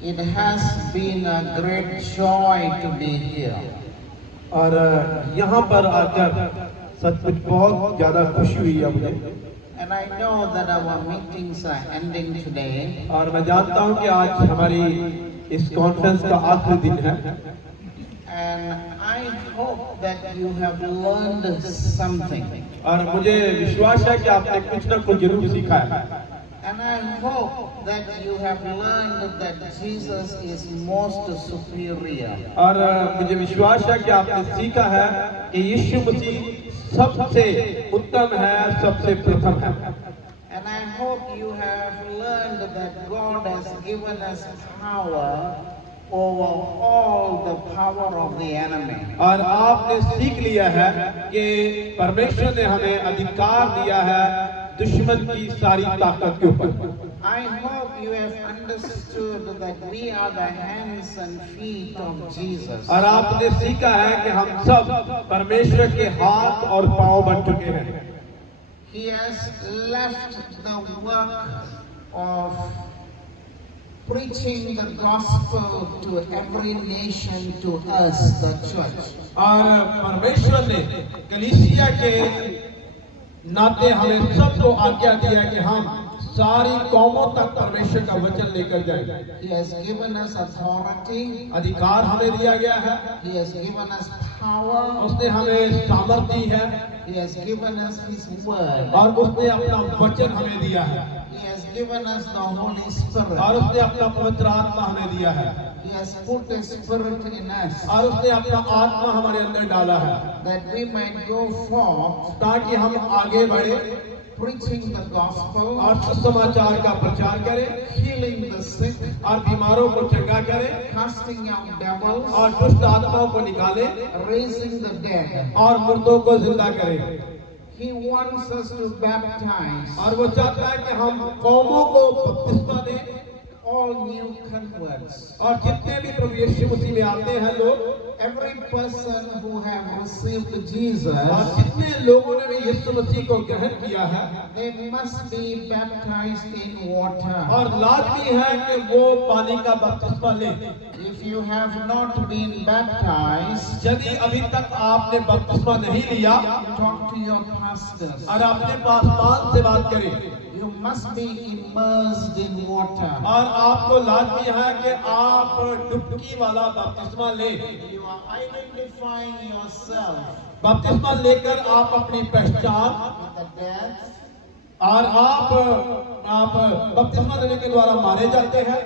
It has been a great joy to be here. और यहाँ पर आकर सचमुच बहुत ज़्यादा खुशी हुई है मुझे। And I know that our meetings are ending today. और मैं जानता हूँ कि आज हमारी इस कॉन्फ्रेंस का आखिरी दिन है। And I hope that you have learned something. और मुझे विश्वास है कि आपने कुछ न कुछ जरूर सीखा है। And I hope that you have learned that Jesus is most superior. और मुझे विश्वास है कि आपने सीखा है कि यीशु मसीह सबसे उत्तम है, सबसे प्रथम है। And I hope you have learned that God has given us power over all the power of the enemy. और आपने सीख लिया है कि परमेश्वर ने हमें अधिकार दिया है दुश्मन की सारी ताकत के ऊपर। I hope you have understood that we are the hands and feet of Jesus. और आपने सीखा है कि हम सब परमेश्वर के हाथ और पांव बन चुके हैं। He has left the work of preaching the gospel to every nation, to us, the church. और परमेश्वर ने कलीसिया के नाते हमें सबको आज्ञा दिया कि हम सारी कौमों तक परमेश्वर का वचन लेकर जाएं। He has given us authority. अधिकार हमें दिया गया है। He has given us power. उसने हमें सामर्थ दी है। He has given us His word. और उसने अपना वचन हमें दिया है। He has given us the Holy Spirit. और उसने अपना पवित्र आत्मा हमें दिया है। He has put His Spirit in us. और उसने अपना आत्मा हमारे अंदर डाला है That we might go forth, ताकि हम आगे बढ़े preaching the gospel, और सुसमाचार का प्रचार करें, healing the sick, और बीमारों को चंगा करें, casting out devils, और दुष्ट आत्माओं को निकालें, raising the dead. और मुर्दों को जिंदा करें। He wants us to baptize और वो चाहता है कि हम कौमों को बपतिस्मा दें, all new converts. और जितने भी प्रभु यीशु मसीह में आते हैं लोग, Every person who have received Jesus, और जितने लोगों ने भी यीशु मसीह को ग्रहण किया है, they must be baptized in water. और लाजमी है कि वो पानी का बपतिस्मा लें। If you have not been baptized, यदि अभी तक आपने बपतिस्मा नहीं लिया, talk to your pastors. और अपने पासवान से बात करें। You must be immersed in water. और आपको लाजमी है कि आप डुबकी वाला बपतिस्मा लें। You are identifying yourself बपतिस्मा लेकर आप अपनी पहचान, with the death, और आप बपतिस्मा देने के द्वारा मारे जाते हैं,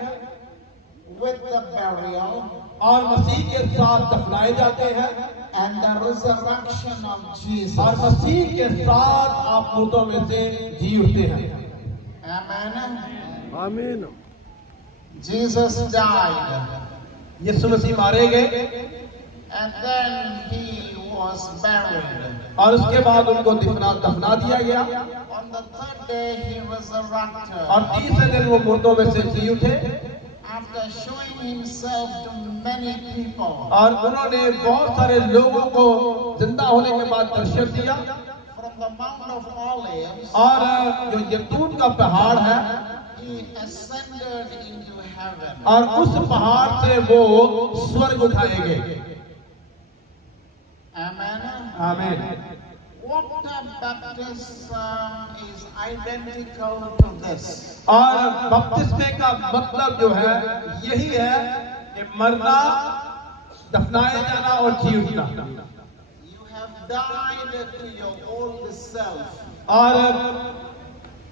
with the burial, और मसीह के साथ दफनाए जाते हैं, and the resurrection of और Jesus. मसीह के साथ आप मुर्दों में से जी उठते हैं। Amen. आमीन। Jesus died, यीशु मसीह मारे गए, and then He was buried. और उसके बाद उनको दफना दिया गया, On the third day He resurrected. और तीसरे दिन वो मुर्दों में से जी उठे, After showing Himself to many people, और उन्होंने बहुत सारे लोगों को जिंदा होने के बाद दर्शन दिया। from the Mount of Olives, और जो जैतून का पहाड़ है, He ascended into heaven. और उस पहाड़ से वो स्वर्ग उठाए गए। Amen. आमीन। Water baptism is identical to this. और बपतिस्मे का मतलब जो है यही है कि मरना, दफनाए जाना और जी उठना। You have died to your old self. और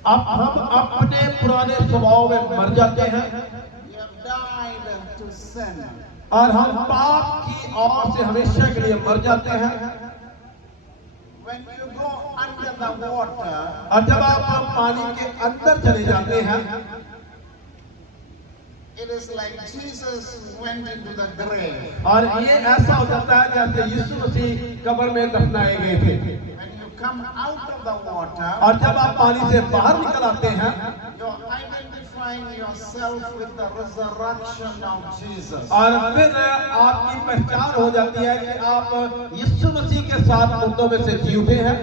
अब हम अपने पुराने स्वभाव में मर जाते हैं, You have died to sin. और हम पाप की ओर से हमेशा के लिए मर जाते हैं। When you go under the water, और जब आप पानी के अंदर चले जाते हैं, it is like Jesus went into the grave. और ये ऐसा हो जाता है जैसे यीशु मसीह कब्र में दफनाए गए थे। When you come out of the water, और जब आप पानी से बाहर निकल आते हैं, you're identifying yourself with the resurrection of Jesus. और फिर आपकी पहचान हो जाती है कि आप यीशु मसीह के साथ मुर्दों में से जी उठे हैं,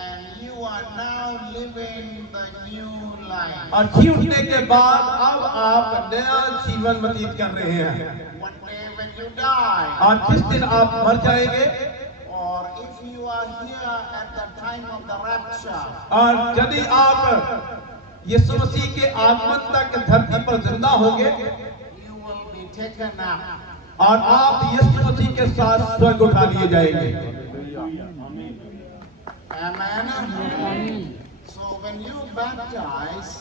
And you are now living the new life. और जी उठने के बाद अब आप नया जीवन व्यतीत कर रहे हैं। One day when you die, और जिस दिन आप मर जाएंगे, or if you are here at the time of the rapture, और यदि आप यीशु मसीह के आगमन तक धरती पर जिंदा होंगे, you will be taken up. और आप यीशु मसीह के साथ स्वर्ग उठा लिए जाएंगे। Amen. So when you baptize,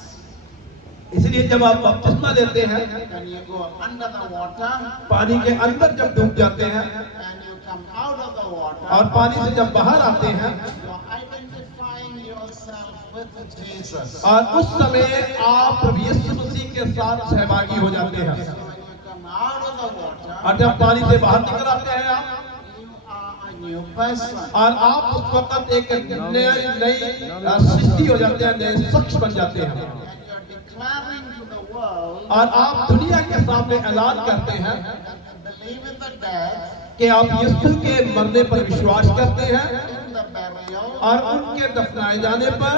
इसलिए जब आप बपतिस्मा लेते हैं, when you go under the water पानी के अंदर जब डूब जाते हैं and you come out of the water, और पानी से जब बाहर आते हैं, you are identifying yourself with Jesus. और उस समय आप प्रभु यीशु मसीह के साथ सहभागी हो जाते हैं। So when you come out of the water, और जब पानी से बाहर निकल आते हैं आप, you are a new person. और आप उस वक्त एक नई सृष्टि हो जाते हैं, नए शख्स बन जाते हैं। And you're declaring to the world और आप दुनिया के सामने ऐलान करते हैं that you believe in the death, कि आप यीशु के मरने पर विश्वास करते हैं, in the burial, और उनके दफनाए जाने पर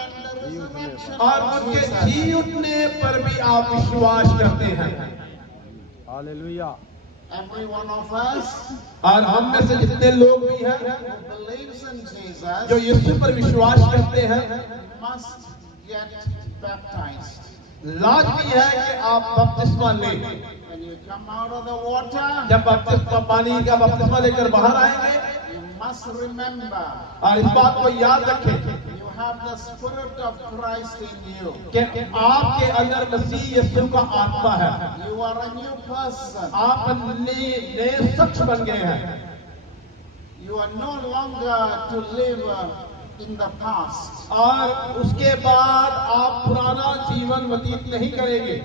and the resurrection और of उनके Jesus. जी उठने पर भी आप विश्वास करते हैं। Hallelujah. Every one of us और हम में से जितने लोग भी हैं who believes in जो Jesus यीशु पर विश्वास करते हैं, must get baptized. लाजमी है कि आप बपतिस्मा लें। When you come out of the water, जब बपतिस्मा पानी का बपतिस्मा लेकर बाहर आएंगे, you must remember और इस बात को याद रखें you have the Spirit of Christ in you. कि आपके अंदर मसीह यीशु का आत्मा है। You are a new person. आप नए शख्स बन गए हैं। You are no longer to live in the past. और उसके बाद आप पुराना जीवन व्यतीत नहीं करेंगे।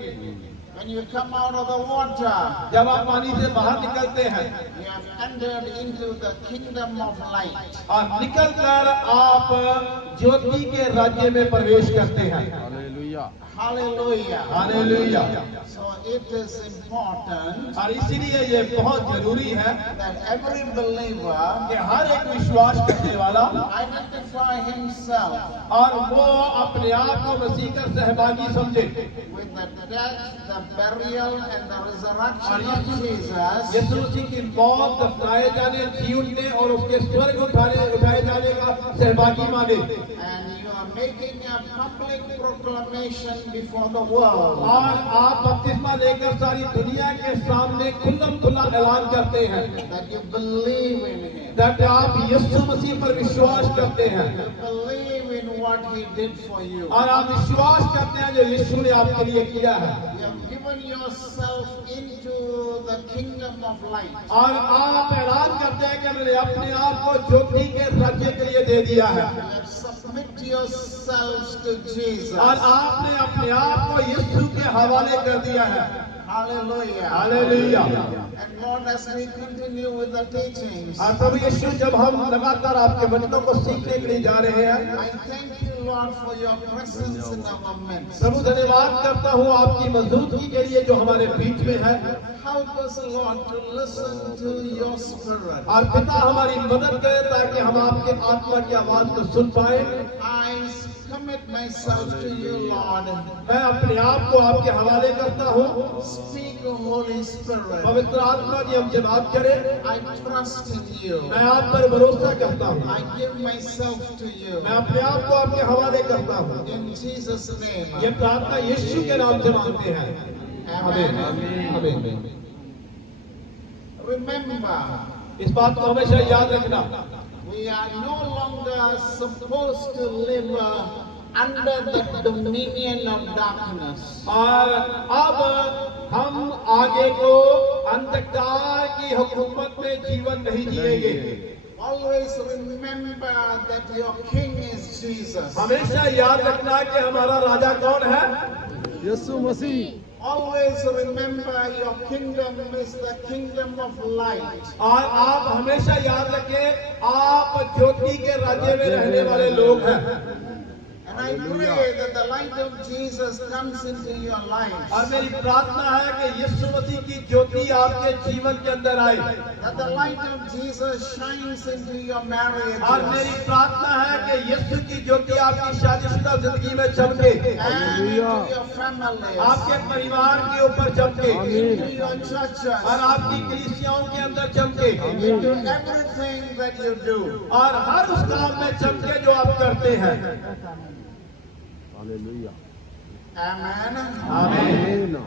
When you come out of the water, जब आप पानी से बाहर निकलते हैं you have entered into the kingdom of light. और निकलकर आप ज्योति के राज्य में प्रवेश करते हैं। Hallelujah. Hallelujah. Hallelujah. So it is important और इसीलिए ये बहुत जरूरी है that every believer कि हर एक विश्वास करने वाला identify himself और वो अपने आप को मसीह का सहभागी समझे। with the death, the burial, and the resurrection of Jesus, यीशु मसीह की मौत, दफनाए जाने, जी उठने और उसके स्वर्ग उठाए जाने का सहभागी माने। and you are making a public proclamation before the world और आप बपतिस्मा लेकर सारी दुनिया के सामने खुल्लम खुल्ला ऐलान करते हैं that you believe in Him, कि आप यीशु मसीह पर विश्वास करते हैं you believe in what He did for you. और आप विश्वास करते हैं जो यीशु ने आपके लिए किया है। You have given yourself into the kingdom of light. और आप ऐलान करते हैं कि मैंने अपने आप को ज्योति के राज्य के लिए दे दिया है। You have submit yourselves to Jesus. और आपने अपने आप को यीशु के हवाले कर दिया है। Hallelujah. Hallelujah. And Lord, as we continue with the teachings, और प्रभु यीशु, जब हम लगातार आपके वचनों को सीखने के लिए जा रहे हैं, I thank you, Lord, for your presence in our midst. प्रभु धन्यवाद करता हूँ आपकी मौजूदगी के लिए जो हमारे बीच में है। Help us, Lord, to listen to your spirit. और पिता हमारी मदद करे ताकि हम आपके आत्मा की आवाज को सुन पाए। I commit myself to you, Lord. मैं अपने आप को आपके हवाले करता हूँ। Speak, O Holy Spirit. पवित्र आत्मा जी हमसे बात करे। I trust in you. मैं आप पर भरोसा करता हूँ। I give myself to you. मैं अपने आप को आपके हवाले करता हूँ। In Jesus' name. ये प्रार्थना यीशु के नाम से मांगते हैं। आमीन। Amen. आमीन। Remember, इस बात को हमेशा याद रखना, we are no longer supposed to live under the dominion of darkness. और अब हम आगे को अंधकार की हुकूमत में जीवन नहीं जिएंगे। Always remember that your king is Jesus. हमेशा याद रखना कि हमारा राजा कौन है। यीशु मसीह। Always remember your kingdom is the kingdom of light. और आप हमेशा याद रखें आप ज्योति के राज्य में रहने वाले लोग हैं। And And I pray that the light of Jesus comes into your life. और मेरी प्रार्थना है कि यीशु मसीह की ज्योति आपके जीवन के अंदर आए। That the light of Jesus shines into your marriage. और मेरी प्रार्थना है कि यीशु की ज्योति आपकी शादीशुदा जिंदगी में चमके, And into your family. आपके परिवार के ऊपर चमके, Into your churches. और आपकी कलीसियाओं के अंदर चमके, Into everything that you do. और हर उस काम में चमके जो आप करते हैं। हालेलुया। Amen. आमीन। आमीन।